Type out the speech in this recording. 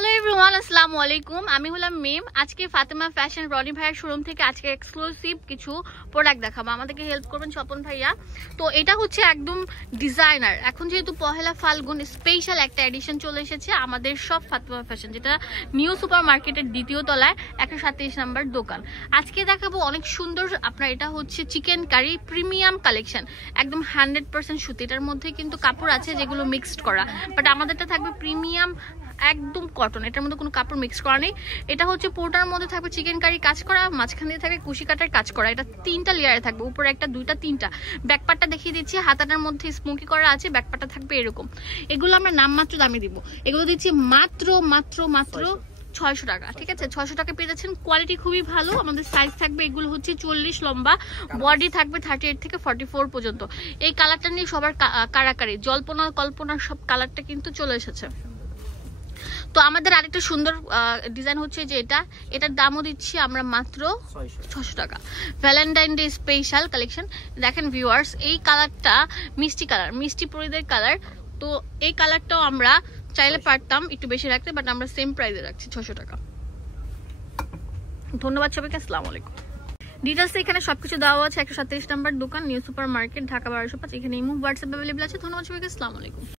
Hello everyone, আসসালামু আলাইকুম। আমি হলাম মিম। আজকে ফাতেমা ফ্যাশন রনি ভাইয়ার শোরুম থেকে আজকে এক্সক্লুসিভ কিছু প্রোডাক্ট দেখাবো। আমাদেরকে হেল্প করবেন স্বপন ভাইয়া। তো এটা হচ্ছে একদম ডিজাইনার। এখন যেহেতু পহেলা ফাল্গুন স্পেশাল একটা এডিশন চলে এসেছে আমাদের সব ফাতেমা ফ্যাশন, যেটা নিউ সুপার মার্কেটের দ্বিতীয় তলায় 137 নম্বর দোকান। আজকে দেখাবো অনেক সুন্দর আপনার, এটা হচ্ছে চিকেন কারি প্রিমিয়াম কালেকশন, একদম 100% সুতি। এটার মধ্যে কিন্তু কাপড় আছে যেগুলো মিক্সড করা, বাট আমাদেরটা থাকবে প্রিমিয়াম একদম কটন, এটার মধ্যে কোনো কাপড় মিক্স করা নেই। এটা হচ্ছে পুরোটার মধ্যে থাকবে চিকেন কারি কাজ করা, মাঝখান দিয়ে থাকবে কুশি কাটার কাজ করা। এটা 3টা লেয়ারে থাকবে, উপরে একটা, 2টা, 3টা। ব্যাকপার্টটা দেখিয়ে দিচ্ছি, হাতাটার মধ্যে স্মোকি করা আছে, ব্যাকপার্টটা থাকবে এরকম। এগুলো আমরা নামমাত্র দামে দিব, এগুলো দিচ্ছি মাত্র 600 টাকা। ঠিক আছে, 600 টাকা পেয়ে যাচ্ছেন। কোয়ালিটি খুবই ভালো। আমাদের সাইজ থাকবে, এগুলো হচ্ছে 40 লম্বা, বডি থাকবে 38 থেকে 44 পর্যন্ত। এই কালারটা নিয়ে সবার কারাকারি, জল্পনা কল্পনা সব কালারটা কিন্তু চলে এসেছে। তো আমাদের আরেকটা সুন্দর ডিজাইন হচ্ছে যে এটার দামও দিচ্ছি আমরা মাত্র 600 টাকা। Valentine day special collection. দেখেন ভিউয়ার্স, এই কালারটা মিষ্টি কালার, মিষ্টি পরিদের কালার। তো এই কালারটাও আমরা চাইলে পারতাম একটু বেশি রাখতে, বাট আমরা সেম প্রাইসে রাখছি 600 টাকা। ধন্যবাদ সবাইকে, আসসালামু আলাইকুম। ডিটেলস এখানে সবকিছু দেওয়া আছে। 137 নম্বর দোকান, নিউ সুপার মার্কেট, ঢাকা 1205। এখানে ইমো, হোয়াটসঅ্যাপ অ্যাভেলেবল আছে। ধন্যবাদ সবাইকে, আসসালামু আলাইকুম।